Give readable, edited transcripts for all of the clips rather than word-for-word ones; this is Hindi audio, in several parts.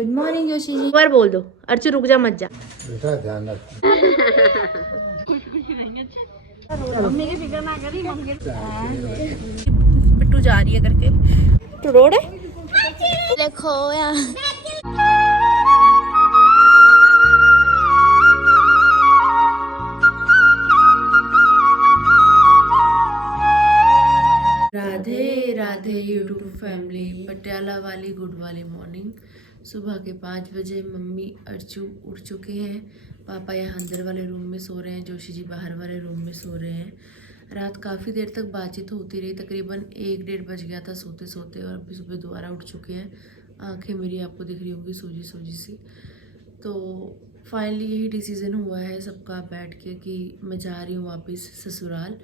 गुड मॉर्निंग जोशी जी। एक बार बोल दो, अर्चू रुक जा मत जा। बेटा ध्यान रख। पिट्टू जा रही है करके तो रोड है देखो यार। राधे राधे यूट्यूब फैमिली, पटियाला वाली गुड वाली मॉर्निंग। सुबह के 5 बजे मम्मी अर्चू उठ चुके हैं। पापा यहाँ अंदर वाले रूम में सो रहे हैं, जोशी जी बाहर वाले रूम में सो रहे हैं। रात काफ़ी देर तक बातचीत होती रही, तकरीबन 1-1:30 बज गया था सोते सोते, और अभी सुबह दोबारा उठ चुके हैं। आंखें मेरी आपको दिख रही होंगी सूजी सूजी सी। तो फाइनली यही डिसीज़न हुआ है सबका बैठ के कि मैं जा रही हूँ वापस ससुराल।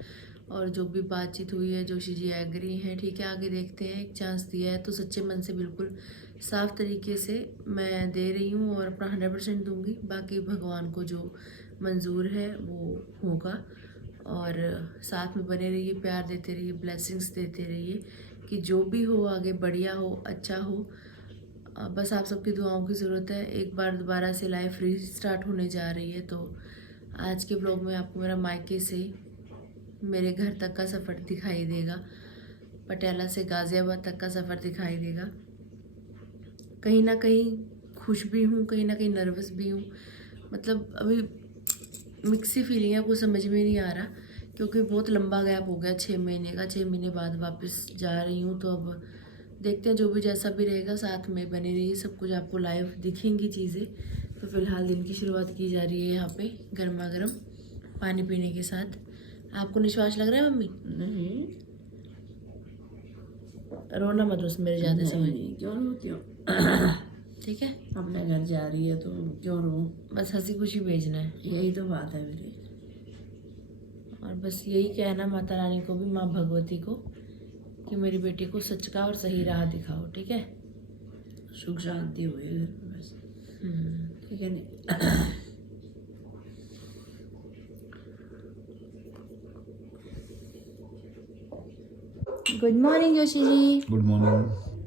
और जो भी बातचीत हुई है जोशी जी एग्री हैं, ठीक है आगे देखते हैं। एक चांस दिया है तो सच्चे मन से बिल्कुल साफ़ तरीके से मैं दे रही हूँ और अपना 100% दूँगी। बाकी भगवान को जो मंजूर है वो होगा। और साथ में बने रहिए, प्यार देते रहिए, ब्लेसिंग्स देते रहिए कि जो भी हो आगे बढ़िया हो, अच्छा हो। बस आप सबकी दुआओं की ज़रूरत है। एक बार दोबारा से लाइफ रीस्टार्ट होने जा रही है। तो आज के ब्लॉग में आपको मेरा मायके से मेरे घर तक का सफ़र दिखाई देगा, पटियाला से गाज़ियाबाद तक का सफ़र दिखाई देगा। कहीं ना कहीं खुश भी हूँ, कहीं ना कहीं नर्वस भी हूँ। मतलब अभी मिक्सी फीलिंग है, कुछ समझ में नहीं आ रहा, क्योंकि बहुत लंबा गैप हो गया 6 महीने का। 6 महीने बाद वापस जा रही हूँ। तो अब देखते हैं, जो भी जैसा भी रहेगा साथ में बने रहिए, सब कुछ आपको लाइव दिखेंगी चीज़ें। तो फ़िलहाल दिन की शुरुआत की जा रही है यहाँ पे गर्मा गर्म पानी पीने के साथ। आपको निश्वास लग रहा है मम्मी? नहीं, रोना मत उस मेरे जाते समय। क्यों रोती हो? ठीक है, अपने घर जा रही है तो क्यों रो? बस हंसी खुशी भेजना है, यही तो बात है मेरी। और बस यही कहना माता रानी को भी, माँ भगवती को, कि मेरी बेटी को सच का और सही राह दिखाओ। ठीक है, सुख शांति हुई घर में बस। ठीक है नहीं? Good morning Joshi ji. Good morning.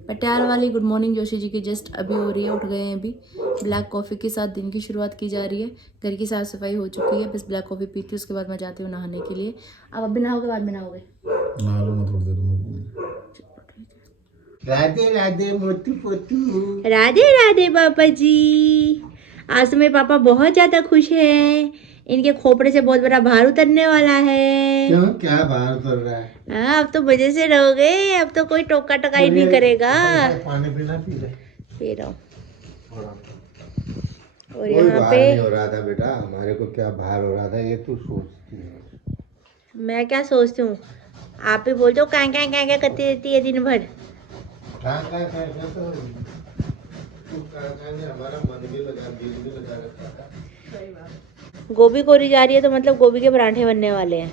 Patiala वाली गुड मॉर्निंग जोशी जी की जस्ट अभी हो रही है, उठ गए हैं अभी। ब्लैक कॉफ़ी के साथ दिन की शुरुआत की जा रही है। घर की साफ़ सफाई हो चुकी है, बस ब्लैक कॉफ़ी पीती हूँ, उसके बाद मैं जाती हूँ नहाने के लिए। अब अभी नहाओगे, बाद में नहाओगे? नहा लूंगा थोड़ी देर में। राधे राधे मोटू पोतू। राधे राधे पापा जी। आज तो मेरे पापा बहुत ज़्यादा खुश हैं, इनके खोपड़े से बहुत बड़ा भार उतरने वाला है। क्यों, क्या बाहर उतर रहा है? हाँ, अब तो मजे से रहोगे, अब तो कोई टोका टकाई नहीं करेगा। पानी पीना, पी ले। पी रहा हूँ। और कोई यहाँ भार पे नहीं हो रहा था बेटा, हमारे को क्या भार हो रहा था ये तू सोचती है। मैं क्या सोचती हूँ, आप ही बोलते हो क्या करती रहती है दिन भर। तो तू क्या हमारा मन भी लगा, दिल भी लगा रखा था। गोभी कोरी जा रही है तो मतलब गोभी के पराठे बनने वाले हैं।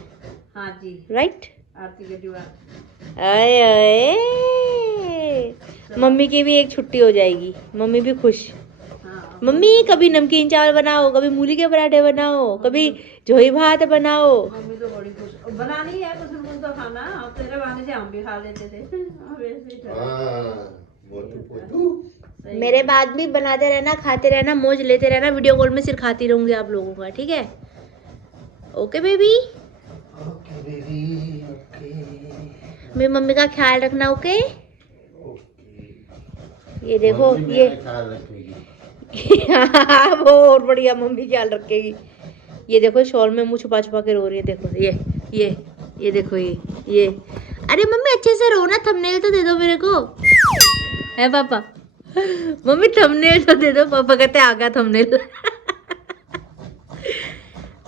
हाँ जी, राइट। आरती के जुआ। अरे अरे, मम्मी की भी एक छुट्टी हो जाएगी, मम्मी भी खुश। हाँ, मम्मी कभी नमकीन चावल बनाओ, कभी मूली के पराठे बनाओ, कभी जोई भात बनाओ। मम्मी तो बड़ी खुश। बनानी है कुछ कुछ तो खाना, और तेरे बहाने से हम भी खा लेते थे। अब ऐसे ही चला। मोटू पोतू। मेरे बाद भी बनाते रहना, खाते रहना, मौज लेते रहना। वीडियो कॉल में सिर्फ खाती रहूंगी आप लोगों का, ठीक है? Okay baby, okay baby, okay मेरी मम्मी का ख्याल रखना। Okay, okay. ये देखो मम्मी ये मेरा ख्याल रखेगी। वो और बढ़िया मम्मी ख्याल रखेगी। ये देखो शॉल में मुंह छुपा छुपा के रो रही है। देखो ये देखो ये। अरे मम्मी अच्छे से रो ना, थंबनेल तो दे दो मेरे को। है पापा? मम्मी थंबनेल तो दे दो। पापा कहते आ गया थंबनेल।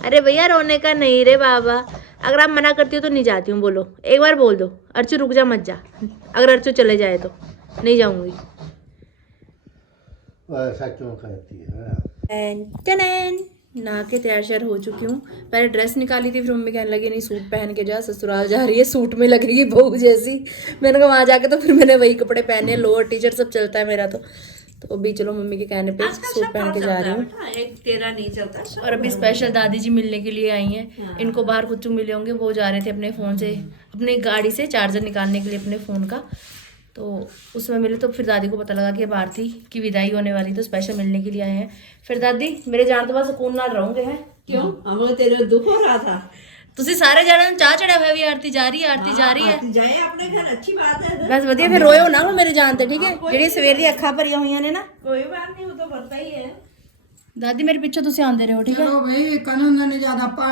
अरे भैया रोने का नहीं रे बाबा, अगर आप मना करती हो तो नहीं जाती हूँ। बोलो, एक बार बोल दो, अर्चू रुक जा मत जा। अगर अर्चू चले जाए तो नहीं जाऊंगी। ऐसा क्यों कहती है? नहा के तैयार श्यार हो चुकी हूँ। पहले ड्रेस निकाली थी, फिर मम्मी कहने लगी नहीं सूट पहन के जा, ससुराल जा रही है, सूट में लगेगी बहू जैसी। मैंने कहा वहाँ जाके तो फिर मैंने वही कपड़े पहने, लोअर टी शर्ट सब चलता है मेरा। तो अभी चलो मम्मी के कहने पे सूट पहन के जा रही हूँ। एक तेरा नहीं चलता। और अभी स्पेशल दादी जी मिलने के लिए आई हैं। इनको बाहर कुछ मिले होंगे, वो जा रहे थे अपने फ़ोन से, अपनी गाड़ी से चार्जर निकालने के लिए अपने फ़ोन का। तो उसमें मिले तो फिर दादी को पता लगा कि अब आरती की विदाई होने वाली, तो स्पेशल मिलने के लिए आए हैं। फिर दादी मेरे जान तो बस सुकून ना रहोगे हैं क्यों हमें तेरे दुख हो रहा था? ਤੁਸੀਂ ਸਾਰੇ ਜਾਣਨ ਚਾਹ ਚੜਿਆ ਹੋਇਆ ਵੀ ਆਰਤੀ ਜਾ ਰਹੀ ਹੈ, ਆਰਤੀ ਜਾ ਰਹੀ ਹੈ। जाए अपने घर, अच्छी बात है। ਬਸ ਵਧੀਆ, ਫਿਰ ਰੋਇਓ ਨਾ ਹੁਣ ਮੇਰੇ ਜਾਣ ਤੇ, ਠੀਕ ਹੈ? ਜਿਹੜੀ ਸਵੇਰ ਦੀ ਅੱਖਾਂ ਭਰੀਆਂ ਹੋਈਆਂ ਨੇ ਨਾ। कोई बात नहीं, वो तो बनता ही है। ਦਾਦੀ ਮੇਰੇ ਪਿੱਛੇ ਤੁਸੀਂ ਆਉਂਦੇ ਰਹੋ, ਠੀਕ ਹੈ? ਚਲੋ ਬਈ ਕਾਨੂੰਨ ਨੇ ਜ਼ਿਆਦਾ ਆਪਾਂ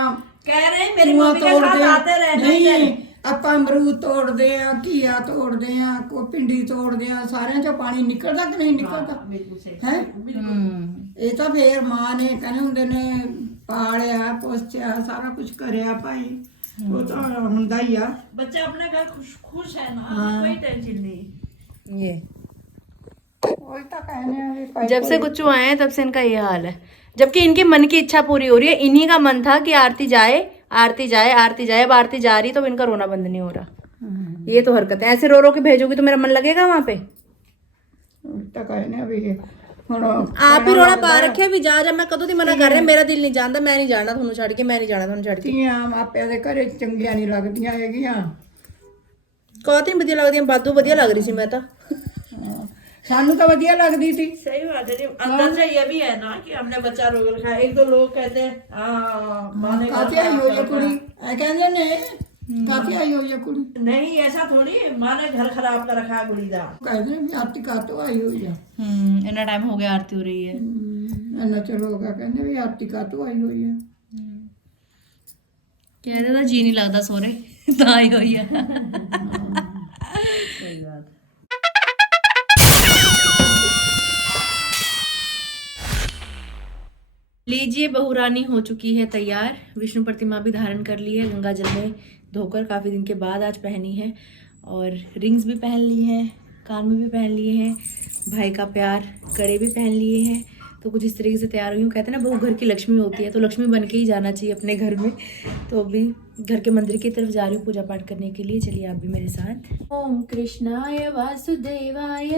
कह रहे हैं मेरी मम्मी के साथ आते रहना इधर। ਨਹੀਂ ਆਪਾਂ ਅਮਰੂਦ ਤੋੜਦੇ ਆ, ਘੀਆ ਤੋੜਦੇ ਆ, ਕੋ ਪਿੰਡੀ ਤੋੜਦੇ ਆ, ਸਾਰਿਆਂ ਚੋਂ ਪਾਣੀ ਨਿਕਲਦਾ ਕਿ ਨਹੀਂ ਨਿਕਲਦਾ बिल्कुल सही। ਹੈ? ਇਹ ਤਾਂ ਫੇਰ ਮਾਂ ਨੇ ਕਹਿੰਦੇ ਹੁੰਦੇ ਨੇ ਪਾਲਿਆ ਪੋਸਿਆ ਸਾਰਾ ਕੁਝ ਕਰਿਆ ਭਾਈ, ਉਹ ਤਾਂ ਹੁੰਦਾ ਹੀ ਆ। बच्चा अपने घर खुश है ना, कोई टेंशन नहीं। ये ਉਹੀ ਤਾਂ ਕਹਿੰਦੇ ਆ ਵੀ ਭਾਈ जब से गुच्चू आए हैं तब से इनका ये हाल है, जबकि इनके मन की इच्छा पूरी हो रही है। इन्हीं का मन था कि आरती जाए आरती जाए आरती जाए, अब आरती जा रही तो इनका रोना बंद नहीं हो रहा। ये तो हरकत है, ऐसे रो रो के भेजोगी तो मेरा मन लगेगा वहां पे? ਤਾਂ ਕਹਿੰਦੇ ਆ ਵੀ ਹੁਣ आप ही रोना पा रखे भी जा जा, मैं कदों दी मना कर रहे, मेरा दिल नहीं जानता, मैं नहीं जाना थानू छड़ के, मैं नहीं जाना थानू छड़ के। ਧੀਆਂ ਮਾਪਿਆਂ ਦੇ ਘਰੇ ਚੰਗੀਆਂ ਨਹੀਂ ਲੱਗਦੀਆਂ ਹੈਗੀਆਂ। कहती बढ़िया लगती बादू बढ़िया लग रही थी मैं तो। ਸਾਨੂੰ ਤਾਂ ਵਧੀਆ ਲੱਗਦੀ ਸੀ। सही बात है जी। अंदर से ये भी है ना कि हमने बच्चा रोक रखा है। एक दो लोग कहते हैं माँ ने घर ਕਾਹਤੇ ਆਈ खराब ਹੋਈ ਹੈ कर ਕੁੜੀ, रखा ਐ ਕਹਿੰਦੇ ਨੇ ਕਾਹਤੇ ਆਈ ਹੋਈ ਹੈ ਕੁੜੀ, है। नहीं ऐसा थोड़ी, माँ ने घर खराब कर रखा है कुड़ी दा। ਕਹਿੰਦੇ ਨੇ ਵੀ ਆਰਤੀ ਕਾਹਤੋਂ ਆਈ ਹੋਈ ਆ। इतना टाइम हो गया आरती हो रही है। ਇੰਨਾ ਚਿਰ ਹੋ ਗਿਆ, ਕਹਿੰਦੇ ਵੀ ਆਰਤੀ ਕਾਹਤੋਂ ਆਈ ਹੋਈ ਆ। कहते था जी नहीं लगता सोरे तो आई हुई है। सही बात। लीजिए बहुरानी हो चुकी है तैयार, विष्णु प्रतिमा भी धारण कर ली है, गंगा जल में धोकर काफ़ी दिन के बाद आज पहनी है, और रिंग्स भी पहन ली हैं, कान में भी पहन लिए हैं, भाई का प्यार कड़े भी पहन लिए हैं। तो कुछ इस तरीके से तैयार हुई हूँ। कहते हैं ना बहू घर की लक्ष्मी होती है, तो लक्ष्मी बन के ही जाना चाहिए अपने घर में। तो अभी घर के मंदिर की तरफ जा रही हूँ पूजा पाठ करने के लिए, चलिए आप भी मेरे साथ। ओम कृष्णाय वासुदेवाय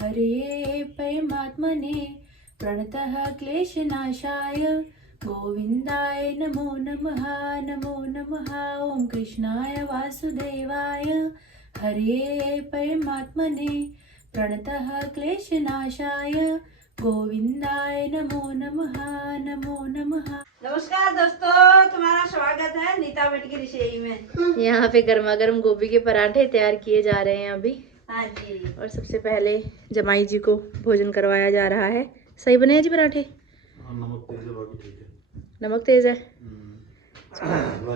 हरे परमात्मने प्रणतः क्लेशनाशाय गोविंदाय नमो नमः नमो नमः। ओम कृष्णाय वासुदेवाय हरे परमात्मने प्रणतः क्लेशनाशाय गोविंदाय नमो नमः नमो नमः। नमस्कार दोस्तों, तुम्हारा स्वागत है नीता भट्ट की रसोई में। यहाँ पे गर्मा गर्म गोभी के पराठे तैयार किए जा रहे हैं अभी। हाँ जी। और सबसे पहले जमाई जी को भोजन करवाया जा रहा है। सही बने हैं जी पराठे? नमक तेज है, बाकी ठीक है। नमक तेज है,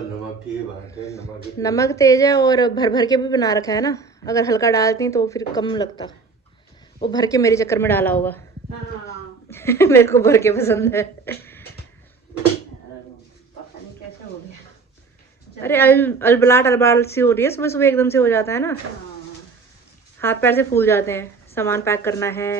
नमक की बात है, नमक तेज है, और भर भर के भी बना रखा है ना। अगर हल्का डालती तो फिर कम लगता, वो भर के मेरे चक्कर में डाला होगा। हाँ। मेरे को भर के पसंद है। पता नहीं कैसे हो गया। अरे अलबलाट सी हो रही है, सुबह सुबह एकदम से हो जाता है ना, हाँ। हाथ पैर से फूल जाते हैं। सामान पैक करना है,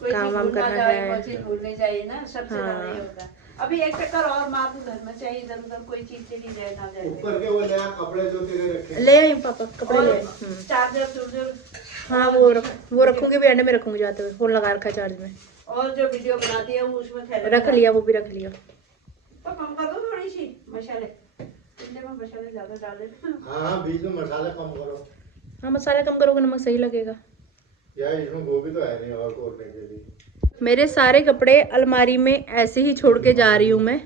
कोई काम चीज़ वाम भूलना करना जाए, है। कोई चीज़ भूलनी चाहिए ना, सबसे हाँ। ज्यादा ये होता है। अभी एक चक्कर और मार तो घर में चाहिए, इधर उधर कोई चीज चली जाए ना जाए। ऊपर के वो नया कपड़े जो तेरे रखे ले आई पापा कपड़े ले आई। चार्जर चुर्जर हाँ वो रखूंगी भी, एंड में रखूंगी जाते हुए। फोन लगा रखा है चार्ज में, और जो वीडियो बनाती है वो उसमें थैले रख लिया, वो भी रख लिया। तो कम कर दो थोड़ी सी मसाले, इतने में मसाले ज्यादा डाल देते। हाँ, बीच में मसाला कम करो। हाँ मसाले कम करोगे, नमक सही लगेगा। यार इसमें गोभी तो है नहीं और कोरने के लिए। मेरे सारे कपड़े अलमारी में ऐसे ही छोड़ के जा रही हूँ मैं,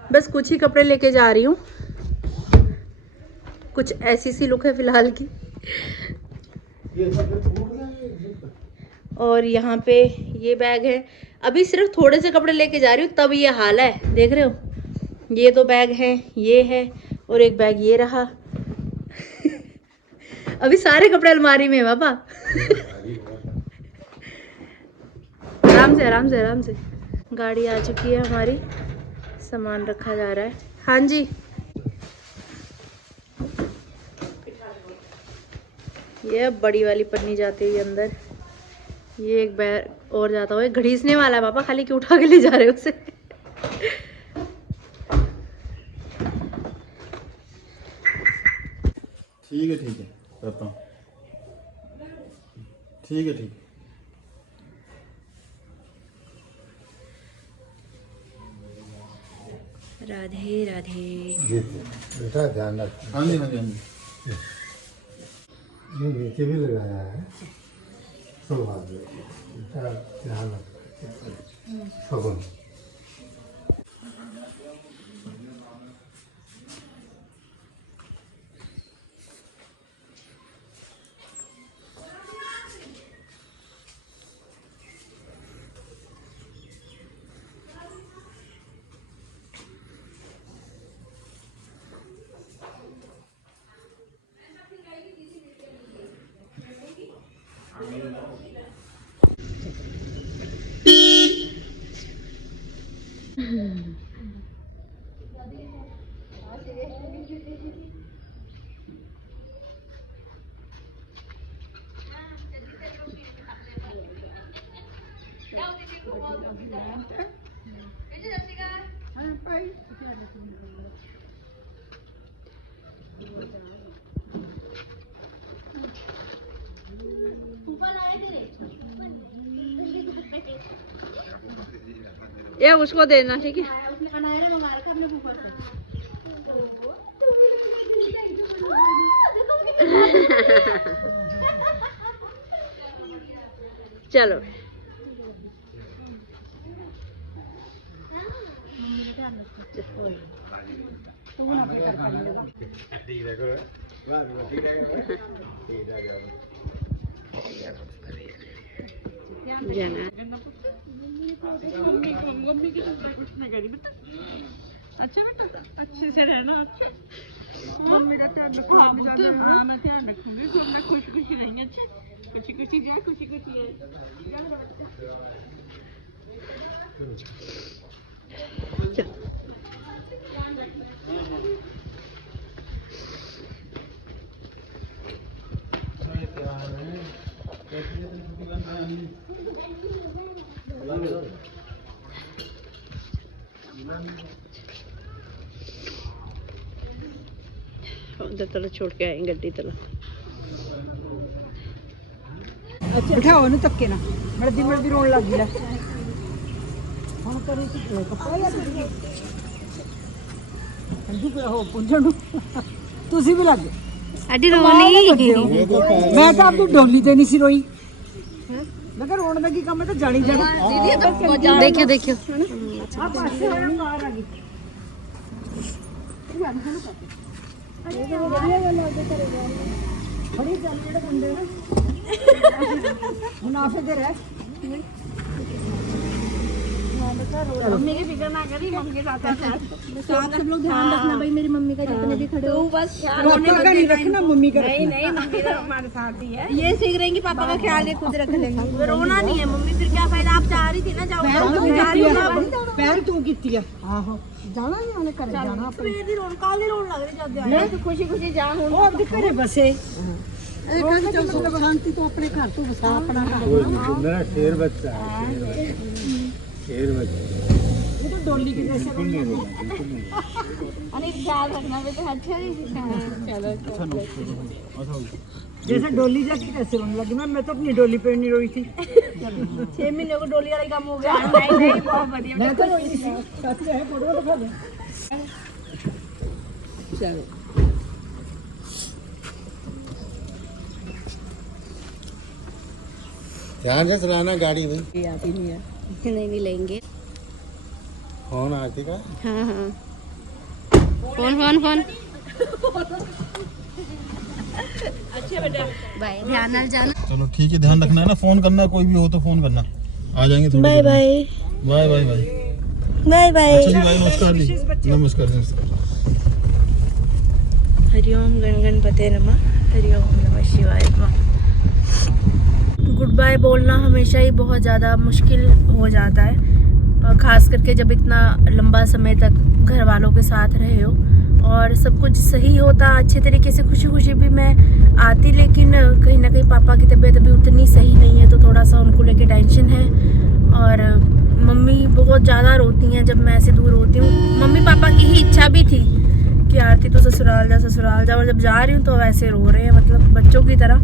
बस कुछ ही कपड़े लेके जा रही हूँ। कुछ ऐसी सी लुक है फिलहाल की। ये सब तो टूट गए। और यहाँ पे ये बैग है, अभी सिर्फ थोड़े से कपड़े लेके जा रही हूँ तब ये हाल है, देख रहे हो। ये 2 बैग हैं, ये है, और एक बैग ये रहा। अभी सारे कपड़े अलमारी में है पापा। आराम से आराम से आराम से। गाड़ी आ चुकी है हमारी, सामान रखा जा रहा है। हाँ जी, ये बड़ी वाली पन्नी जाती है अंदर, ये एक बैग और जाता हुआ घड़ीसने वाला है पापा, खाली क्यों उठा के ले जा रहे हो उसे। ठीक है करता हूँ। ठीक है। राधे राधे। बेटा ध्यान रख। हाँ जी। ये नीचे भी लगाया है तो बाद में ध्यान रखना शगुन। ये उसको देना, ठीक है। चलो अच्छा बेटा, अच्छे से रहना। अच्छा मम्मी का ध्यान रखो। हाँ मैं ध्यान रखूंगी। तुम खुशी खुशी रहेंगे। अच्छे खुशी खुशी जाए, खुशी खुशी है। उधर तला छोड़ के आए गड्डी तला। बिठाओ ना धक्के ना, मर्दी मर्दी रोन लग गई। हम करी कि कपड़ा या अंजू पे हो पुंजन ਤੁਸੀਂ ਵੀ ਲੱਗ अड्डी रोनी। ਮੈਂ ਤਾਂ ਆਪਣੀ ਡੋਲੀ ਤੇ ਨਹੀਂ ਸੀ ਰੋਈ। ਮੈਂ ਕਿਹਾ ਰੋਣ ਦਾ ਕੀ ਕੰਮ ਹੈ, ਤਾਂ ਜਾਣੀ ਜਾਣਾ। देखियो देखियो ਆ ਪਾਸੇ ਹੋਇਆ ਕਾਰ ਆ ਗਈ। ਬੜੀ ਚੱਲ ਜਿਹੜੇ ਬੰਦੇ ਨਾ ਮੁਨਾਫੇ ਦੇ ਰਹਿ। मम्मी की फिक्र ना करी, मम्मी के साथ साथ आप सब लोग ध्यान रखना भाई, मेरी मम्मी का जितने भी खड़े हो। बस पापा का नहीं रखना, मम्मी का नहीं रखना। नहीं, मम्मी तो हमारे साथ ही है। ये सीख रही कि पापा का ख्याल ये खुद रख लेंगे। रोना नहीं है मम्मी, फिर क्या फायदा। आप चाह रही थी ना जाओ, ਪੈਰ ਤੂੰ ਕੀਤੀ ਆ। ਆਹੋ ਜਾਣਾ ਨਹੀਂ ਉਹਨੇ ਘਰੇ ਜਾਣਾ ਆਪਣੇ। मेरी रोन काली रोन लग रही जब ਮੈਂ तो खुशी खुशी जा हूं। ਉਹ ਆਪਣੇ ਘਰੇ ਬਸੇ। ਸ਼ਾਂਤੀ ਤੋਂ ਆਪਣੇ ਘਰ ਤੋਂ ਵਸਾ ਆਪਣਾ ਘਰ। मेरा शेर बच्चा है, शेर बच्चा। ਇਹ ਤਾਂ ਡੋਲੀ ਕਿਤੇ ਸੇ अनिल ख्याल रखना बेटा। अच्छा चलो जैसे डोली जाके कैसे रोने लगी। मैं तो अपनी डोली पे नहीं रोई थी। 6 महीने को डोली वाला ही काम हो गया। नहीं नहीं बहुत बढ़िया। मैं तो रोई थी। सच है, फोटो दिखा दे। चलो ध्यान से चलाना गाड़ी भाई। आती नहीं है। नहीं लेंगे। फोन आती का हाँ हाँ फोन फोन फोन। अच्छा बेटा बाय, ध्यान ਨਾਲ जाना। चलो ठीक है, ध्यान रखना है ना। फोन करना, कोई भी हो तो फोन करना। आ जाएंगे थोड़ी बाय देर में। Bye bye bye bye. Bye bye. अच्छा जी, बाय। नमस्कार जी। नमस्कार नमस्कार। हरिओम गण गणपते नमः। हरिओम नमः शिवाय नमः। गुड बाय बोलना हमेशा ही बहुत ज़्यादा मुश्किल हो जाता है, ख़ास करके जब इतना लंबा समय तक घर वालों के साथ रहे हो और सब कुछ सही होता अच्छे तरीके से, खुशी खुशी भी मैं आती, लेकिन कहीं ना कहीं पापा की तबीयत अभी उतनी सही नहीं है तो थोड़ा सा उनको लेके टेंशन है। और मम्मी बहुत ज़्यादा रोती हैं जब मैं ऐसे दूर होती हूँ। मम्मी पापा की ही इच्छा भी थी कि आरती तो ससुराल जा, और जब जा रही हूँ तो वैसे रो रहे हैं, मतलब बच्चों की तरह।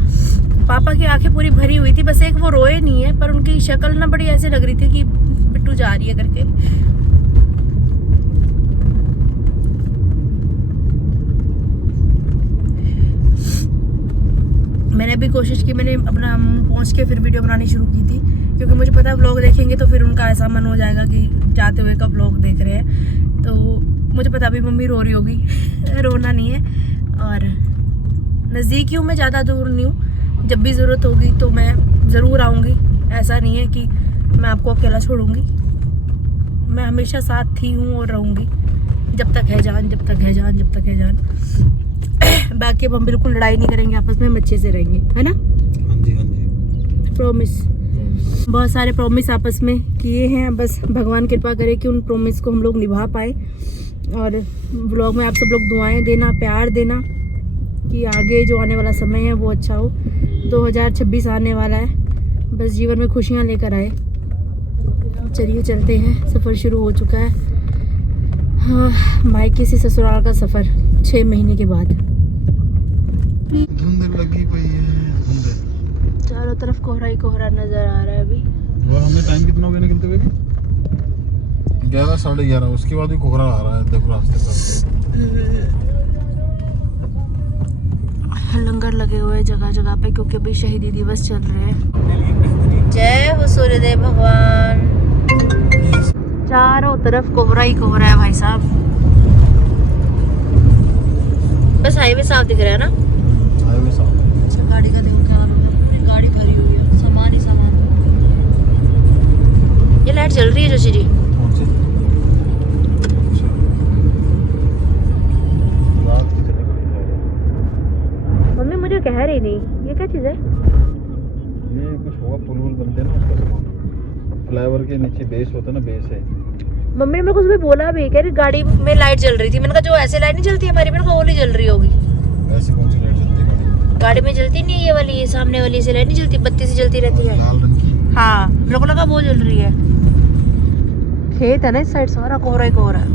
पापा की आंखें पूरी भरी हुई थी, बस एक वो रोए नहीं है, पर उनकी शक्ल ना बड़ी ऐसे लग रही थी कि बिट्टू जा रही है करके। मैंने अभी कोशिश की, मैंने अपना मुंह पहुँच के फिर वीडियो बनानी शुरू की थी, क्योंकि मुझे पता है व्लॉग देखेंगे तो फिर उनका ऐसा मन हो जाएगा कि जाते हुए का व्लॉग देख रहे हैं। तो मुझे पता अभी मम्मी रो रही होगी रोना नहीं है, और नज़दीक ही हूँ मैं, ज़्यादा दूर नहीं हूँ। जब भी ज़रूरत होगी तो मैं ज़रूर आऊँगी, ऐसा नहीं है कि मैं आपको अकेला छोड़ूंगी। मैं हमेशा साथ थी हूँ और रहूँगी, जब तक है जान, जब तक है जान, जब तक है जान। बाकी अब हम बिल्कुल लड़ाई नहीं करेंगे आपस में, हम अच्छे से रहेंगे, है ना? हाँ जी, हाँ जी। प्रॉमिस, बहुत सारे प्रॉमिस आपस में किए हैं, बस भगवान कृपा करे कि उन प्रॉमिस को हम लोग निभा पाए। और व्लॉग में आप सब लोग दुआएं देना, प्यार देना कि आगे जो आने वाला समय है वो अच्छा हो। 2026 आने वाला है, बस जीवन में खुशियाँ लेकर आए। चलिए चलते हैं, सफ़र शुरू हो चुका है। हाँ, मायके से ससुराल का सफ़र 6 महीने के बाद। धुंध लगी पई है, धुंध। चारों तरफ कोहरा ही कोहरा नज़र आ रहा है अभी। वो हमें टाइम कितना हो गया निकलते हुए? 11 साढ़े 11, उसके बाद भी कोहरा आ रहा है, देखो रास्ते पर। लंगर लगे हुए हैं जगह जगह पे, क्योंकि अभी शहीदी दिवस चल रहे हैं। जय हो सूर्यदेव भगवान। चारों तरफ कोहरा ही कोहरा है भाई साहब, बस हाईवे साफ दिख रहा है ना? हाईवे साफ। अच्छा, गाड़ी का देखो क्या हाल हो गया, गाड़ी भरी हुई है, सामान ही सामान। ये लाइट जल रही है जोशी जी? कौन सी? अच्छा। रात की चली गई शायद। मम्मी मुझे कह रही नहीं, ये क्या चीज़ है? ये कुछ होगा, पुल वुल बनते हैं ना, उसका सामान। फ्लाईओवर के नीचे बेस होता है ना, बेस है। मम्मी ने मेरे को सुबह बोला भी, कह रही गाड़ी में लाइट जल रही थी। मैंने कहा जो ऐसे लाइट नहीं जलती हमारी, मैंने कहा वो नहीं जल रही होगी। ऐसी कौन सी लाइट जलती है गाड़ी में? गाड़ी में जलती नहीं है ये वाली, ये सामने वाली से लाइट नहीं जलती, बत्ती से जलती रहती है। लाल रंग की। हाँ, मेरे को लगा वो जल रही है। खेत है ना इस साइड, सारा कोहरा ही कोहरा है।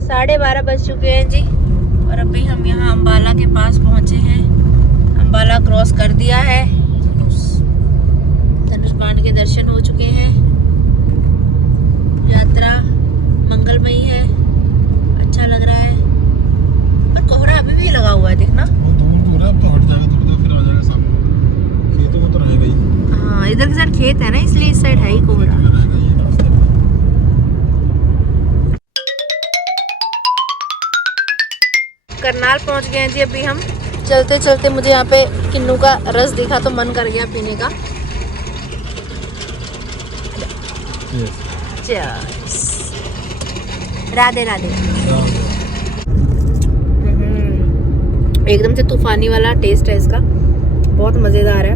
12:30 बज चुके हैं जी, और अभी हम यहाँ अम्बाला के पास पहुँचे हैं। अम्बाला क्रॉस कर दिया है, धनुष बाण के दर्शन हो चुके हैं। यात्रा मंगलमयी है, अच्छा लग रहा है, पर कोहरा अभी भी लगा हुआ है, देखना। वो दूर है, अब तो हट जाएगा तो पता फिर आ जाएगा सामने। खेतों में तो रहेगा ही। हाँ, इधर के साइड खेत है ना, इसलिए इस साइड है ही कोहरा। खेतों में रहेगा ये रास्ते पे। करनाल पहुंच गए हैं जी अभी हम। चलते चलते मुझे यहाँ पे किन्नू का रस दिखा तो मन कर गया पीने का। Cheers। राधे राधे। एकदम से तूफानी वाला टेस्ट है इसका, बहुत मज़ेदार है।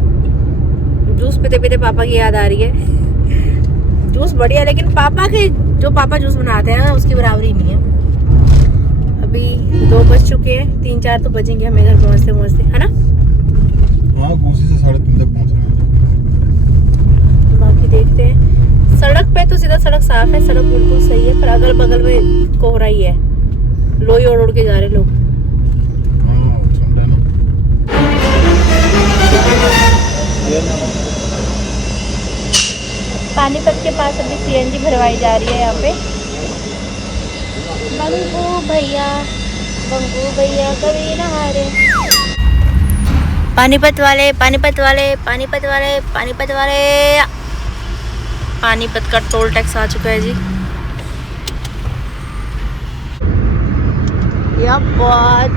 जूस पीते पीते पापा की याद आ रही है। जूस बढ़िया है, लेकिन पापा के जो पापा जूस बनाते हैं उसकी बराबरी नहीं है। अभी 2 बज चुके हैं, 3-4 तो बजेंगे हमें घर पहुँचते पहुँचते, है ना? हाँ, कोसी से 3:30 तक पहुँच रहे हैं। बाकी देखते हैं। सड़क पे तो सीधा सड़क साफ है, सड़क बिल्कुल सही है, पर अगल बगल में कोहरा ही है। लोई ओढ़ ओढ़ के जा रहे लोग। हाँ, ठंडा ना। पानीपत के पास अभी सीएनजी भरवाई जा रही है यहाँ पे। बंगू भैया कभी ना हारे। पानीपत वाले, पानीपत वाले, पानीपत वाले, पानीपत वाले। पानीपत का टोल टैक्स आ चुका है जी। या बात।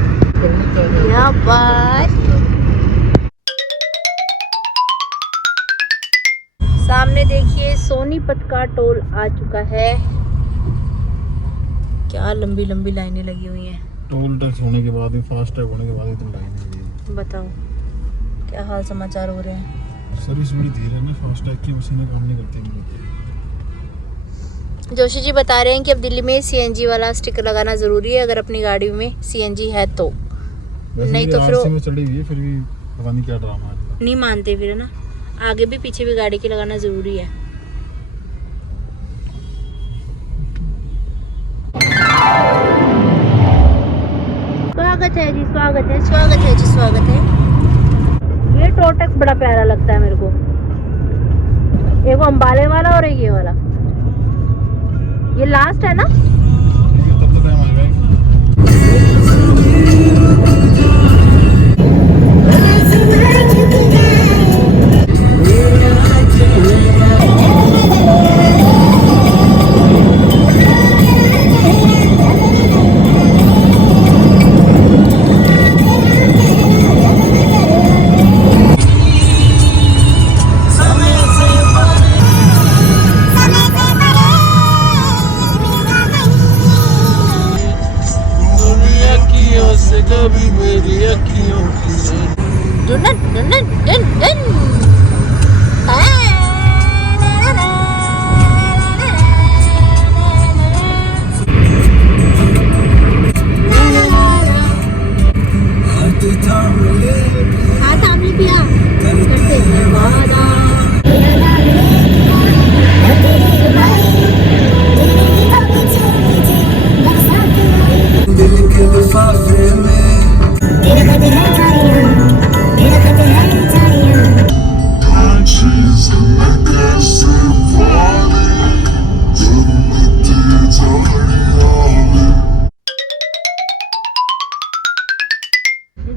सामने देखिए सोनीपत का टोल आ चुका है। क्या लंबी लंबी लाइनें लगी हुई हैं। टोल टैक्स होने के बाद, फास्ट टैग होने के बाद इतनी लाइन है। बताओ क्या हाल समाचार हो रहे हैं। सर्विस बड़ी धीरे है ना, फास्ट टैग की मशीनें काम नहीं करती हैं। जोशी जी बता रहे हैं कि अब दिल्ली में सीएनजी वाला स्टिकर लगाना ज़रूरी है, अगर अपनी गाड़ी में सीएनजी है तो। नहीं तो फिर में चढ़ी हुई है, फिर भी पता नहीं क्या ड्रामा है। नहीं मानते फिर, है ना? आगे भी पीछे भी गाड़ी के लगाना ज़रूरी है। स्वागत है जी, स्वागत है, स्वागत है जी, स्वागत है। ये टोल टैक्स बड़ा प्यारा लगता है मेरे को। एक वो अम्बाले वाला और एक ये वाला। ये लास्ट है ना? तब तो टाइम आ गया। कभी मेरी अखियों की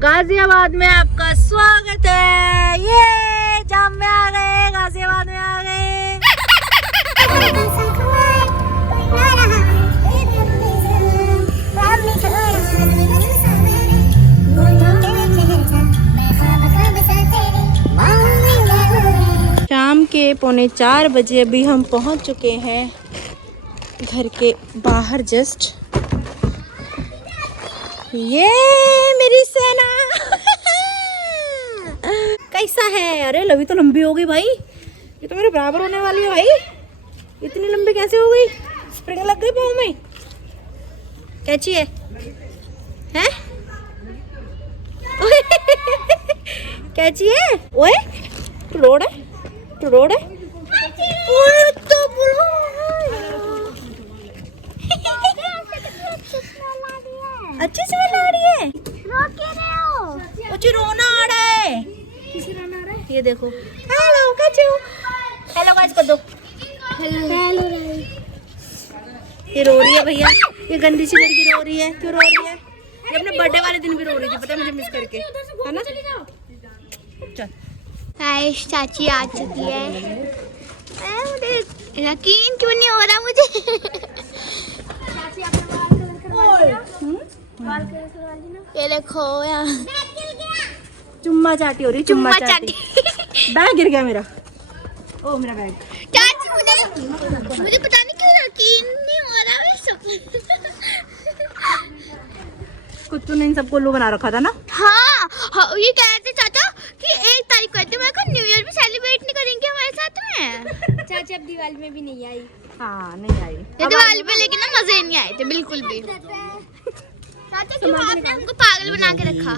गाजियाबाद में आपका स्वागत है। ये जाम में आ गए, गाजियाबाद में आ गए। शाम के 3:45 बजे अभी हम पहुंच चुके हैं घर के बाहर जस्ट। ये मेरी सेना कैसा है? अरे लवी तो लंबी हो गई भाई, ये तो मेरे बराबर होने वाली है भाई। इतनी लंबी कैसे हो गई? स्प्रिंग लग गई पाँव में। कैची है हैं? कैची है? ओए तू रोड है, तू रोड है। ओए तो अच्छे से बना रही है। रो क्यों रहे हो? कुछ रोना आ रहा है। किसे रोना आ रहा है? ये देखो। हेलो कचू, हेलो गाइस कर दो। हेलो ये रो रही है भैया, ये गंदी सी लड़की रो रही है। क्यों रो रही है? ये अपने बर्थडे वाले दिन भी रो रही थी, पता है मुझे मिस करके, है ना? चल गाइस चाची आ चुकी है। मुझे यकीन क्यों नहीं हो रहा मुझे। चाची अपना ये देखो यहाँ चुम्मा चाटी हो रही, चुम्मा चाटी। बैग गिर गया मेरा। ओ मेरा बैग। चाची मुझे पता नहीं क्यों यकीन नहीं हो रहा कुछ ने इन सबको उल्लू बना रखा था ना। हाँ, ये कह रहे थे चाचा कि 1 तारीख को मैं को न्यू ईयर भी सेलिब्रेट नहीं करेंगे हमारे साथ में। चाची अब दिवाली में भी नहीं आई। हाँ नहीं आई ये दिवाली पे लेकिन ना मजे नहीं आए थे बिल्कुल भी। चाचा क्यों आपने हमको पागल बना के रखा?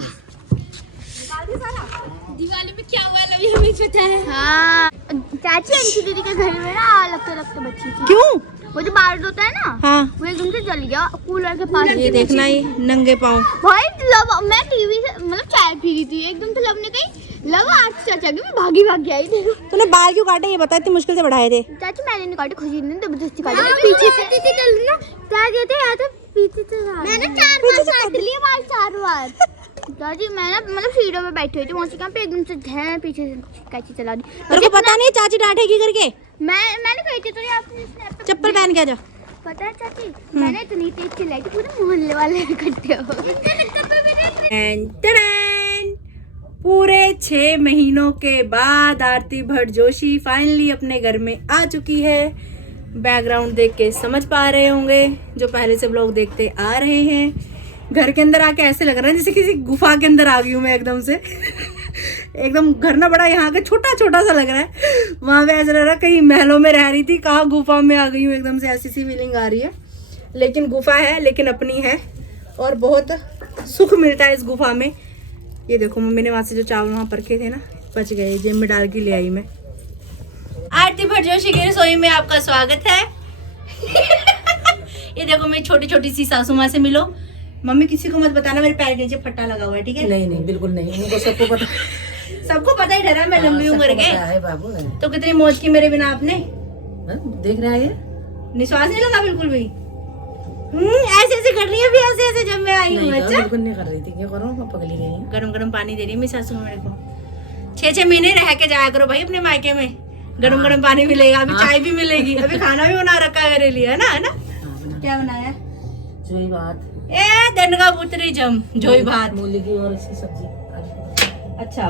दिवाली में क्या हुआ अभी हमें पता है। हाँ चाची अंशी दीदी के घर में ना लगते बच्ची थी। क्यों? वो जो बारिश होता है ना, हाँ वो एकदम से चली गया कूलर के पास। ये देखना ही नंगे पाँव। भाई लव मैं टीवी से मतलब चाय पी रही थी, एकदम से लव ने कही लव आज चाचा की मैं भागी आई थी। तूने बाल क्यों काटे ये बता? इतनी मुश्किल से बढ़ाए थे। चाची मैंने नहीं काटे, खुशी ने जबरदस्ती काटे। पीछे से चलना क्या कहते हैं तो पीछे से मैंने 4 बार काट लिए बाल 4 बार। दादी मैं ना मतलब सीढ़ियों पे बैठी हुई थी, मौसी पे एकदम से धैं पीछे से कैची चला दी। तेरे को पता नहीं चाची डांटेगी करके? मैंने कही थी तो आपने स्नैप चप्पल पहन के आ जा। पता है चाची मैंने इतनी तेज चलाई थी पूरे मोहल्ले वाले इकट्ठे हो गए। पूरे 6 महीनों के बाद आरती भट्ट जोशी फाइनली अपने घर में आ चुकी है। बैकग्राउंड देख के समझ पा रहे होंगे जो पहले से व्लॉग देखते आ रहे हैं। घर के अंदर आके ऐसे लग रहा है जैसे किसी गुफा के अंदर आ गई हूँ मैं एकदम से। एकदम घर ना बड़ा, यहाँ का छोटा छोटा सा लग रहा है। वहाँ पे ऐसा लग रहा है कहीं महलों में रह रही थी, कहाँ गुफा में आ गई हूँ एकदम से, ऐसी सी फीलिंग आ रही है। लेकिन गुफा है, लेकिन अपनी है और बहुत सुख मिलता है इस गुफा में। ये देखो मम्मी ने वहाँ से जो चावल वहाँ परखे थे ना, बच गए, जेब में डाल के ले आई मैं। आरती भट्ट जोशी की रसोई में आपका स्वागत है। ये देखो मेरी छोटी छोटी सी सासू माँ से मिलो। मम्मी किसी को मत बताना मेरे पैर के नीचे फट्टा लगा हुआ है, ठीक है? नहीं बिल्कुल नहीं, उनको सबको पता। सबको पता ही ठहरा मैं लंबी उम्र के। है बाबू है। तो कितनी मौज की मेरे बिना आपने। देख रहा है ये निश्वास नहीं लगा बिल्कुल भी। ऐसे ऐसे कर रही है भी, ऐसे ऐसे जब मैं आई हूँ। अच्छा बिल्कुल नहीं कर रही थी, क्या करूँ मैं पगली गई। गरम गरम पानी दे रही है मेरी सासू मेरे को। 6 महीने रह के जाया करो भाई अपने मायके में। गरम गरम पानी मिलेगा, अभी चाय भी मिलेगी, अभी खाना भी बना रखा है मेरे लिए, है ना? क्या बनाया? जोई भात, ए दिन का पुत्री जम जोई भात, मूली की और इसकी सब्जी। अच्छा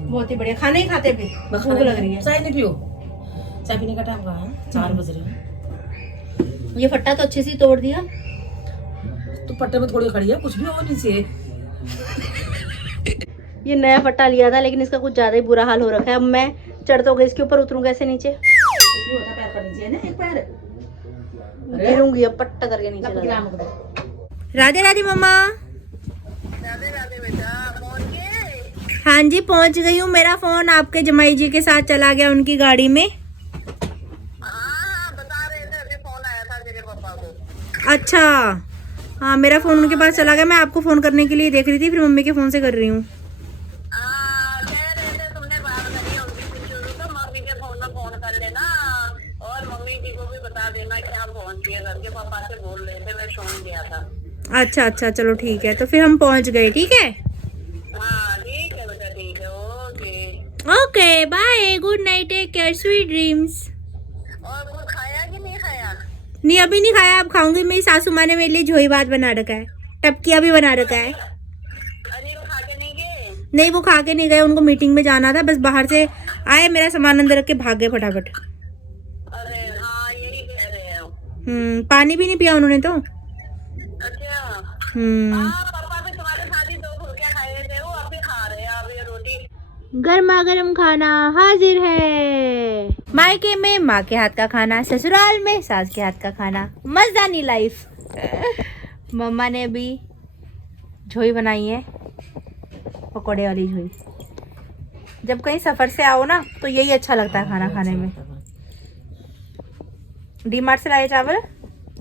बहुत ही बढ़िया। खाना ही खाते पे भूख लग रही है। चाय नहीं पियो, चाय पीने का टाइम कहाँ है? 4 बज रहे हैं। ये फट्टा तो अच्छे से तोड़ दिया। तो पट्टे में थोड़ी खड़ी है, कुछ भी हो नीचे। ये नया फट्टा लिया था लेकिन इसका कुछ ज्यादा ही बुरा हाल हो रखा है। अब मैं चढ़ तो गई, इसके ऊपर उतरूं कैसे नीचे? कुछ नहीं होता, पैर का नीचे है ना, एक पैर गिरूंगी अब पट्टा करके नीचे लगा। गिरा मत दो। राधे राधे मम्मा। हाँ जी पहुंच गई हूँ। मेरा फोन आपके जमाई जी के साथ चला गया उनकी गाड़ी में। बता रहे थे अभी फोन आया था तेरे पापा को। अच्छा हाँ मेरा फोन उनके पास चला गया। मैं आपको फोन करने के लिए देख रही थी, फिर मम्मी के फोन से कर रही हूँ। कह रहे थे तुमने बात करी उनकी कुछ तो मम्मी के फोन में फोन कर लेना और मम्मी जी को भी बता देना कि हम पहुंच गए करके। पापा से बोल रहे थे, मैं सुन गया था। अच्छा अच्छा चलो ठीक है, तो फिर हम पहुंच गए। ठीक है हाँ ठीक है बेटा, ठीक है, okay. Okay bye, good night, take care, sweet dreams. और कुछ खाया कि नहीं खाया? नहीं अभी नहीं खाया, अब खाऊंगी। मेरी सासू माँ ने मेरे लिए झोई भात बना रखा है, टपकिया भी बना रखा है। अरे वो खा के नहीं गए? नहीं वो खा के नहीं गए, उनको मीटिंग में जाना था। बस बाहर से आए, मेरा सामान अंदर रख के भाग गए फटाफट। अरे हाँ यही कह रहे हो। पानी भी नहीं पिया उन्होंने तो। अच्छा हम्म पापा भी तुम्हारे साथ ही 2 फुलके खाए थे, वो अभी खा रहे हैं अभी रोटी। गर्मा गर्म खाना हाजिर है। मायके में माँ के हाथ का खाना, ससुराल में सास के हाथ का खाना, मजेदानी लाइफ। मम्मा ने भी झोई बनाई है, पकौड़े वाली झोई। जब कहीं सफर से आओ ना तो यही अच्छा लगता है खाना खाने में। डीमार्ट से लाए चावल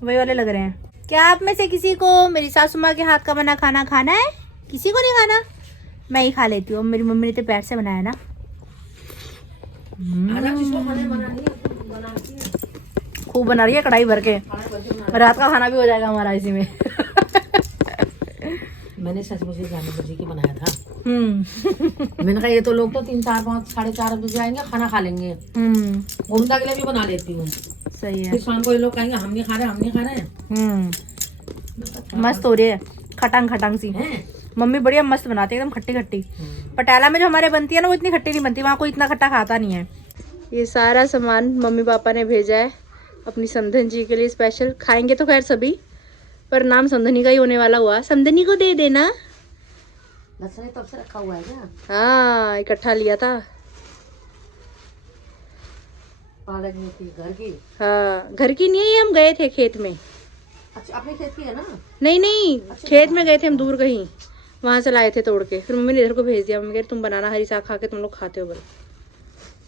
वही वाले लग रहे हैं। क्या आप में से किसी को मेरी सासू माँ के हाथ का बना खाना खाना है? किसी को नहीं खाना? मैं ही खा लेती हूँ, मेरी मम्मी ने तो पैर से बनाया ना। खूब बना रही है कढ़ाई भर के, रात का खाना भी हो जाएगा हमारा इसी में। मैंने सच मुझे जाने बजे की बनाया था। मैंने कहा ये तो लोग तो 3, 4, 5, 4:30 बजे आएंगे, खाना खा लेंगे। घूमता के लिए भी बना लेती हूँ। सही है। फिर शाम को ये लोग कहेंगे हम नहीं खा रहे, हम नहीं खा रहे। मस्त हो रही है, खटांग खटांग सी। मम्मी बढ़िया मस्त बनाती है, एकदम खट्टी खट्टी। पटियाला में जो हमारे बनती है ना वो इतनी खट्टी नहीं बनती, वहाँ कोई इतना खट्टा खाता नहीं है। ये सारा सामान मम्मी पापा ने भेजा है अपनी समधन जी के लिए स्पेशल। खाएंगे तो खैर सभी, पर नाम समधनी का ही होने वाला हुआ। समधनी को दे देना। लहसुन तब से रखा हुआ है क्या? हाँ इकट्ठा लिया था। पालक नहीं थी घर की? हाँ घर की नहीं है, ये हम गए थे खेत में। अच्छा अपने खेत की है ना? नहीं नहीं खेत में गए थे हम, दूर कहीं, वहां से लाए थे तोड़ के। फिर मम्मी ने इधर को भेज दिया। मम्मी कह रही तुम बनाना, हरी साग खा के तुम लोग खाते हो बोले।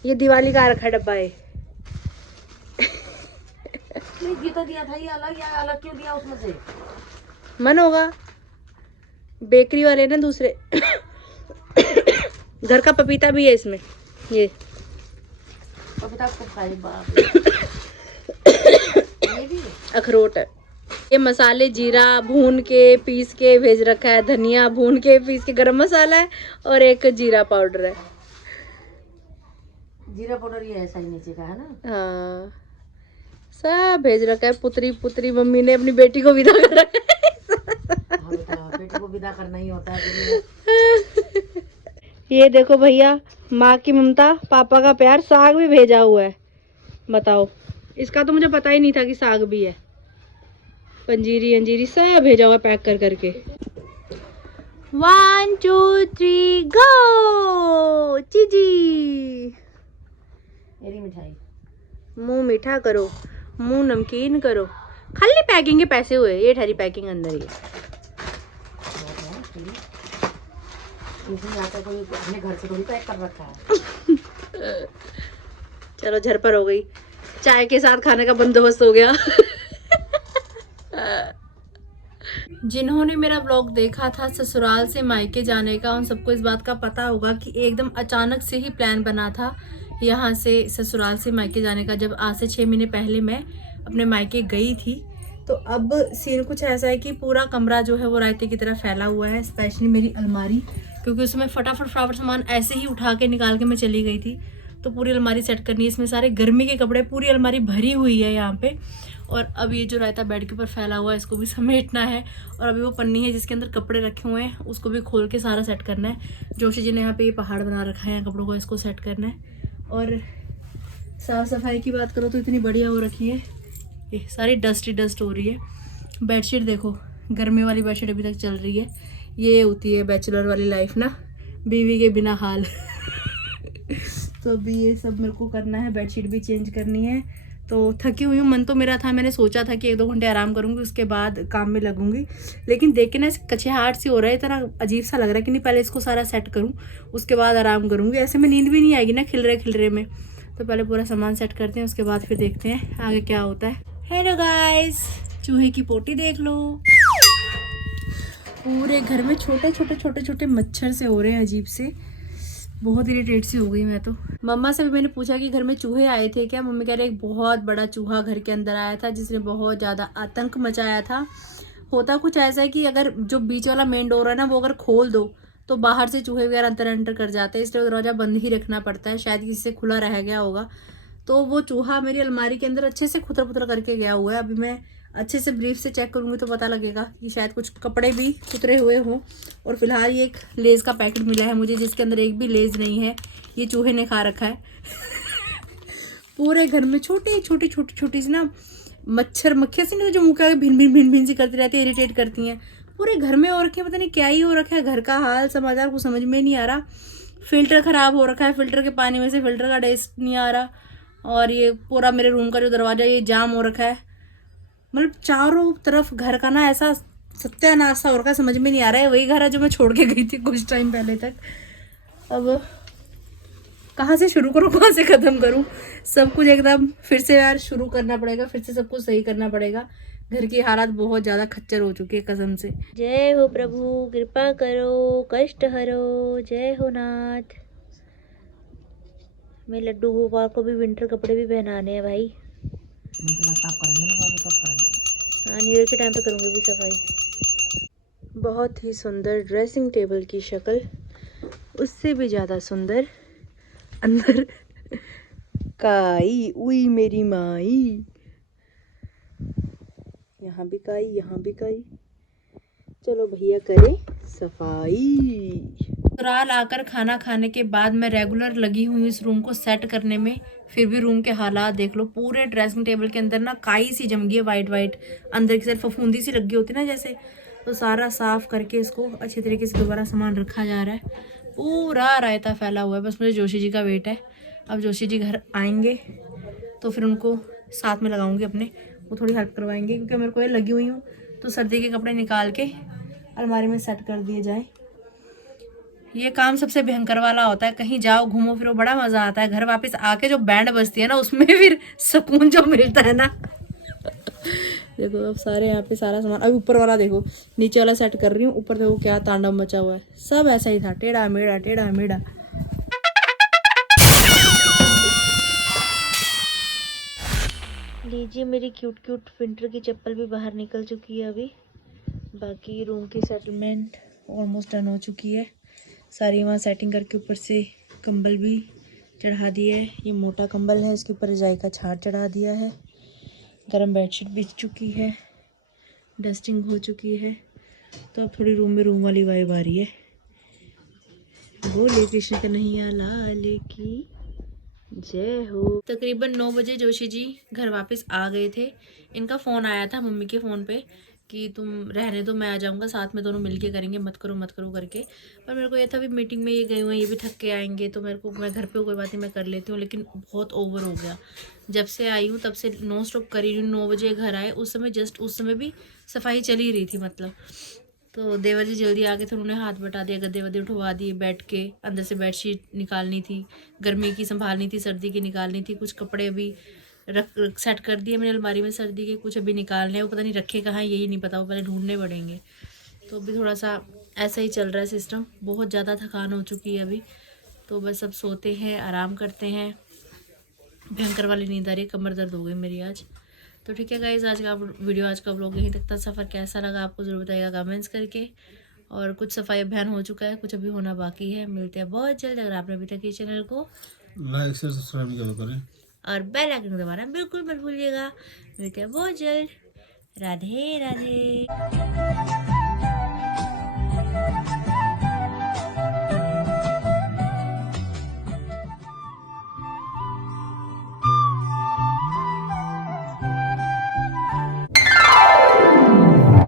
ये दिवाली का रखा डब्बा है। नहीं तो दिया था ये अलग, या अलग क्यों दिया उसमें से? मन होगा, बेकरी वाले ना दूसरे। घर का पपीता भी है इसमें। ये पपीता खूब खाई बाप। ये भी अखरोट है। ये मसाले जीरा भून के पीस के भेज रखा है, धनिया भून के पीस के, गरम मसाला है, और एक जीरा पाउडर है। जीरा पाउडर ये ऐसा ही नीचे का है ना? हाँ सब भेज रखा है। पुत्री पुत्री मम्मी ने अपनी बेटी को विदा कर रखा है। हाँ बेटा, बेटी को विदा करना ही होता है। ये देखो भैया, माँ की ममता, पापा का प्यार। साग भी भेजा हुआ है, बताओ। इसका तो मुझे पता ही नहीं था कि साग भी है। पंजीरी अंजीरी सब भेजा हुआ पैक कर करके। 1 2 3 गो। चीजी मेरी मिठाई मुंह मीठा करो, मुंह नमकीन करो। खाली पैकिंग के पैसे हुए, ये ठहरी पैकिंग अंदर ही है। आता कोई अपने घर से थोड़ी पैक कर रखा है। चलो झरपर हो गई, चाय के साथ खाने का बंदोबस्त हो गया। जिन्होंने मेरा ब्लॉग देखा था ससुराल से मायके जाने का, उन सबको इस बात का पता होगा कि एकदम अचानक से ही प्लान बना था यहाँ से ससुराल से मायके जाने का। जब आज से 6 महीने पहले मैं अपने मायके गई थी, तो अब सीन कुछ ऐसा है कि पूरा कमरा जो है वो रायते की तरह फैला हुआ है। स्पेशली मेरी अलमारी क्योंकि उसमें फटाफट सामान ऐसे ही उठा के निकाल के मैं चली गई थी। तो पूरी अलमारी सेट करनी है, इसमें सारे गर्मी के कपड़े, पूरी अलमारी भरी हुई है यहाँ पे। और अब ये जो रायता बेड के ऊपर फैला हुआ है इसको भी समेटना है। और अभी वो पन्नी है जिसके अंदर कपड़े रखे हुए हैं उसको भी खोल के सारा सेट करना है। जोशी जी ने यहाँ पे ये पहाड़ बना रखा है कपड़ों को, इसको सेट करना है। और साफ़ सफाई की बात करो तो इतनी बढ़िया हो रखी है, ये सारी डस्ट हो रही है। बेडशीट देखो, गर्मी वाली बेडशीट अभी तक चल रही है। ये होती है बैचलर वाली लाइफ ना, बीवी के बिना हाल। तो अभी ये सब मेरे को करना है, बेडशीट भी चेंज करनी है। तो थकी हुई हूँ, मन तो मेरा था, मैंने सोचा था कि 1-2 घंटे आराम करूँगी उसके बाद काम में लगूंगी, लेकिन देख के ना कचेहाट सी हो रहा है, इतना अजीब सा लग रहा है कि नहीं पहले इसको सारा सेट करूँ उसके बाद आराम करूँगी। ऐसे में नींद भी नहीं आएगी ना खिल रहे में। तो पहले पूरा सामान सेट करते हैं, उसके बाद फिर देखते हैं आगे क्या होता है। हेलो गाइस, चूहे की पोटी देख लो। पूरे घर में छोटे मच्छर से हो रहे हैं अजीब से, बहुत इरिटेट सी हो गई मैं तो। मम्मा से भी मैंने पूछा कि घर में चूहे आए थे क्या। मम्मी कह रहे एक बहुत बड़ा चूहा घर के अंदर आया था जिसने बहुत ज़्यादा आतंक मचाया था। होता कुछ ऐसा है कि अगर जो बीच वाला मेन डोर है ना वो अगर खोल दो तो बाहर से चूहे वगैरह अंदर कर जाते हैं, इसलिए दरवाज़ा बंद ही रखना पड़ता है। शायद किसी से खुला रह गया होगा। तो वो चूहा मेरी अलमारी के अंदर अच्छे से खुतर करके गया हुआ है। अभी मैं अच्छे से ब्रीफ से चेक करूँगी तो पता लगेगा कि शायद कुछ कपड़े भी उतरे हुए हों। और फिलहाल ये एक लेज़ का पैकेट मिला है मुझे जिसके अंदर एक भी लेज़ नहीं है, ये चूहे ने खा रखा है। पूरे घर में छोटी सी ना मच्छर मक्खियाँ सी, जो मुँह के आगे भिन सी करती रहती है, इरिटेट करती हैं। पूरे घर में हो रखे हैं, पता नहीं क्या ही हो रखा है। घर का हाल समाचार कुछ समझ में नहीं आ रहा। फिल्टर ख़राब हो रखा है, फिल्टर के पानी में से फिल्टर का टेस्ट नहीं आ रहा। और ये पूरा मेरे रूम का जो दरवाज़ा ये जाम हो रखा है। मतलब चारों तरफ घर का ना ऐसा सत्यानाश हो रखा है, समझ में नहीं आ रहा है। वही घर है जो मैं छोड़ के गई थी कुछ टाइम पहले तक। अब कहाँ से शुरू करूँ, कहाँ से ख़त्म करूँ, सब कुछ एकदम फिर से यार शुरू करना पड़ेगा, फिर से सब कुछ सही करना पड़ेगा। घर की हालात बहुत ज़्यादा खच्चर हो चुकी है कसम से। जय हो प्रभु, कृपा करो, कष्ट हरो, जय हो नाथ। मैं लड्डू गोपाल को भी विंटर कपड़े भी पहनाने हैं भाई। साफ करेंगे ना बाबू, तब करेंगे। हाँ, न्यू ईयर के टाइम पे करूँगी भी सफाई। बहुत ही सुंदर ड्रेसिंग टेबल की शक्ल, उससे भी ज़्यादा सुंदर अंदर काई, उई मेरी माई। यहाँ भी काई, यहाँ भी काई। चलो भैया करें सफाई। ससुराल आकर खाना खाने के बाद मैं रेगुलर लगी हुई इस रूम को सेट करने में, फिर भी रूम के हालात देख लो। पूरे ड्रेसिंग टेबल के अंदर ना काई सी जम गई है, वाइट अंदर की साइड फफूंदी सी लगी होती ना जैसे। तो सारा साफ करके इसको अच्छे तरीके से दोबारा सामान रखा जा रहा है। पूरा रायता फैला हुआ है, बस मुझे जोशी जी का वेट है। अब जोशी जी घर आएंगे तो फिर उनको साथ में लगाऊंगी अपने, वो थोड़ी हेल्प करवाएंगे क्योंकि मेरे को ये लगी हुई हूँ। तो सर्दी के कपड़े निकाल के अलमारी में सेट कर दिए जाए। ये काम सबसे भयंकर वाला होता है। कहीं जाओ घूमो फिरो बड़ा मज़ा आता है, घर वापस आके जो बैंड बजती है ना उसमें फिर सुकून जो मिलता है ना। देखो अब सारे यहाँ पे सारा सामान, अभी ऊपर वाला देखो, नीचे वाला सेट कर रही हूँ, ऊपर देखो क्या तांडव मचा हुआ है। सब ऐसा ही था, टेढ़ा मेढ़ा। लीजिए मेरी क्यूट विंटर की चप्पल भी बाहर निकल चुकी है अभी। बाकी रूम की सेटलमेंट ऑलमोस्ट डन हो चुकी है। सारी वहाँ सेटिंग करके ऊपर से कंबल भी चढ़ा दिए है। ये मोटा कंबल है, इसके ऊपर रजाई का छाट चढ़ा दिया है। गर्म बेडशीट बिछ चुकी है, डस्टिंग हो चुकी है। तो अब थोड़ी रूम में रूम वाली वाइब आ रही है। बोले कृष्ण कन्हैया लाल की जय हो। तकरीबन 9 बजे जोशी जी घर वापस आ गए थे। इनका फ़ोन आया था मम्मी के फ़ोन पे कि तुम रहने दो, मैं आ जाऊंगा, साथ में दोनों मिलके करेंगे, मत करो करके। पर मेरे को ये था भी मीटिंग में ये गए हुए हैं, ये भी थक के आएंगे, तो मेरे को, मैं घर पे कोई बात नहीं मैं कर लेती हूँ, लेकिन बहुत ओवर हो गया। जब से आई हूँ तब से नॉन स्टॉप कर रही हूँ। 9 बजे घर आए, उस समय जस्ट उस समय भी सफाई चल ही रही थी मतलब। तो देवर जी जल्दी आ गए थे, उन्होंने हाथ बटा दिया, गद्दे वद्दे उठवा दिए, बैठ के अंदर से बेडशीट निकालनी थी, गर्मी की संभालनी थी, सर्दी की निकालनी थी, कुछ कपड़े अभी रख सेट कर दिए मैंने अलमारी में सर्दी के, कुछ अभी निकालने हैं, वो पता नहीं रखे कहाँ यही नहीं पता, वो पहले ढूंढने पड़ेंगे। तो अभी थोड़ा सा ऐसा ही चल रहा है सिस्टम, बहुत ज़्यादा थकान हो चुकी है अभी। तो बस अब सोते हैं, आराम करते हैं। भयंकर वाली नींद आ रही है, कमर दर्द हो गई मेरी आज। तो ठीक है गाइज़, आज का वीडियो, आज का व्लॉग यहीं तक था। सफ़र कैसा लगा आपको ज़रूर बताइएगा कमेंट्स करके। और कुछ सफाई अभियान हो चुका है, कुछ अभी होना बाकी है। मिलते हैं बहुत जल्द। अगर आपने अभी तक ये चैनल को लाइक शेयर सब्सक्राइब नहीं करो करें और बेल आइकन दबाना बिल्कुल मत भूलिएगा। मिलते हैं बहुत जल्द। राधे राधे।